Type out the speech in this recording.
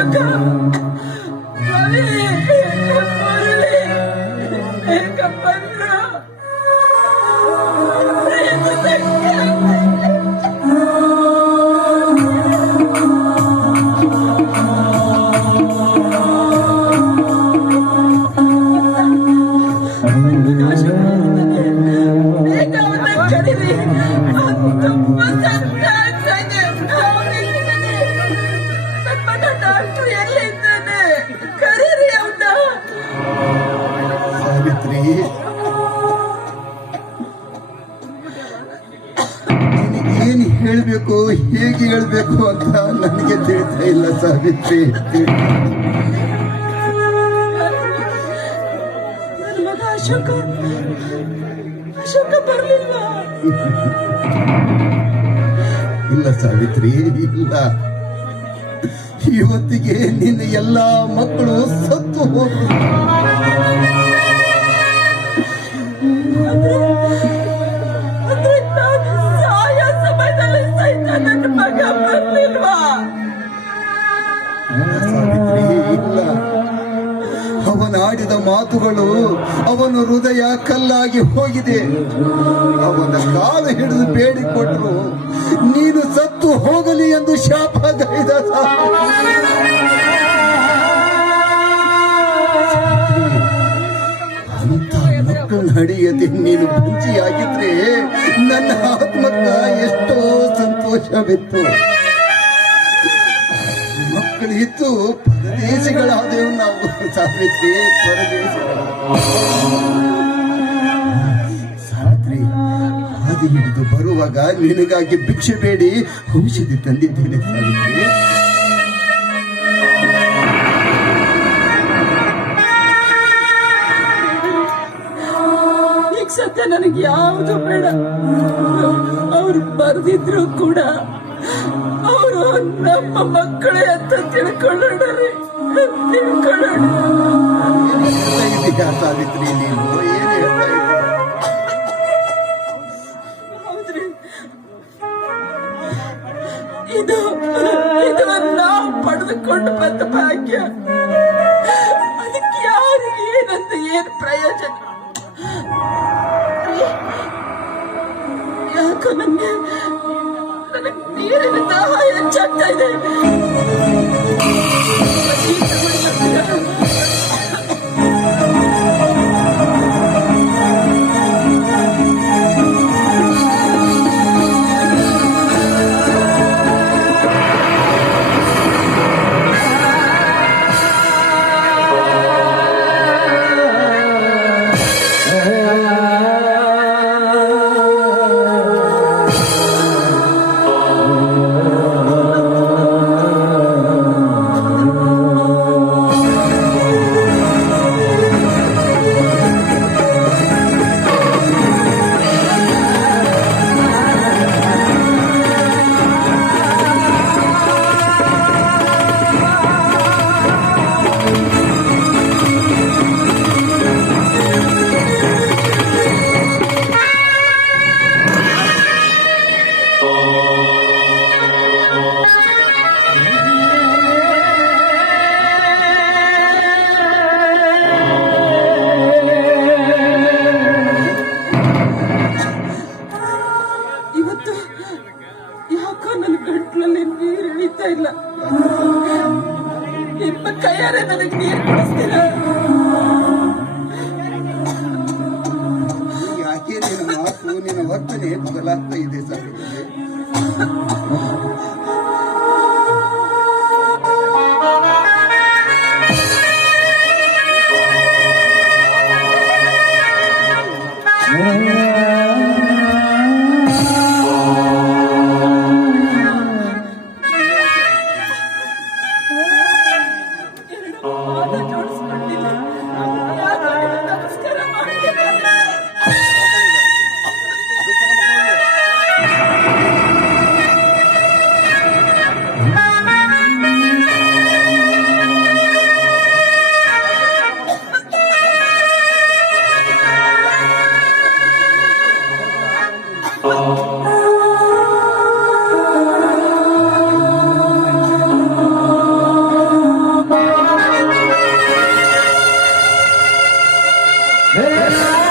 ಅಶೋಕ ರವಿ ಹೇಳಬೇಕು ಹೇಗೆ ಹೇಳಬೇಕು ಅಂತ ನನಗೆ ತಿಳಿತಾ ಇಲ್ಲ ಸಾವಿತ್ರಿ. ಅಶೋಕ ಅಶೋಕ ಬರ್ಲಿಲ್ವಾ ಇಲ್ಲ ಸಾವಿತ್ರಿ ಇಲ್ಲ. ಇವತ್ತಿಗೆ ನಿನ್ನ ಎಲ್ಲಾ ಮಕ್ಕಳು ಸತ್ತು ಹೋದ್ರು. ಅವನ ಆಡಿದ ಮಾತುಗಳು ಅವನ ಹೃದಯ ಕಲ್ಲಾಗಿ ಹೋಗಿದೆ. ಅವನ ಕಾಲು ಹಿಡಿದು ಬೇಡಿಕೊಟ್ರು ನೀನು ಸತ್ತು ಹೋಗಲಿ ಎಂದು ಶಾಪ ಗೈದ ಅಂತ ಹಡಿಯದೆ ನೀನು ಬಂಚಿಯಾಗಿದ್ರೆ ನನ್ನ ಆತ್ಮಕ್ಕ ಎಷ್ಟೋ ಸಂತೋಷವಿತ್ತು. ಮಕ್ಕಳಿತ್ತು ಪರದೇಶಗಳಾದೆವು ನಾವು ಸಾವಿತ್ರಿ ಪರದೇಶಗಳ ಹಾದಿ ಹಿಡಿದು ಬರುವಾಗ ನಿನಗಾಗಿ ಭಿಕ್ಷೆ ಬೇಡಿ, ಔಷಧಿ ತಂದಿದ್ದೇನೆ ಸಾವಿತ್ರಿ ಸತ್ಯ, ನನಗೆ ಯಾವುದು ಬೇಡ. ಅವ್ರು ಬರ್ದಿದ್ರು ಕೂಡ ನಮ್ಮ ಮಕ್ಕಳೇ ಅಂತ ತಿಳ್ಕೊಳ್ಳೋಣ ರೀ. ತಿಳ್ಕೊಳ್ಳೋಣ. ಸಾವಿತ್ರಿ ನೀನು ಏನ್ ಹೇಳ್ತಾ ಹೌದ್ರಿ. ಇದು ಇದು ನಾವು ಪಡೆದುಕೊಂಡು ಬಂದ ಭಾಗ್ಯ ಅದಕ್ಕೆ ಯಾರು ಏನಂತ ಏನ್ ಪ್ರಯೋಜನ? ಯಾಕೋ ದಾಹ চাইতে ಇಲ್ಲ. ನಿಮ್ಮ ಕೈಯಾರೆ ನನಗೆ ನೀರು ಕೊಡಿಸ್ತೀರ? ಯಾಕೆ ನಿನ್ನ ಮಾತು ನಿನ್ನ ವರ್ತನೆ ಬದಲಾಗ್ತಾ Hey!